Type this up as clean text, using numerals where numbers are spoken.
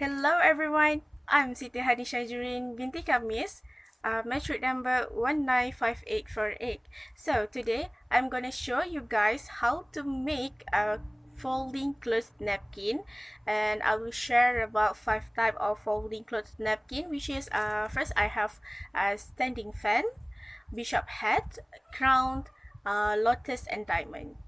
Hello everyone, I'm Siti Hadisha Jurin binti Kamis, metric number 195848. So today I'm gonna show you guys how to make a folding clothes napkin, and I will share about 5 type of folding clothes napkin, which is first I have a standing fan, bishop hat, crown, lotus and diamond.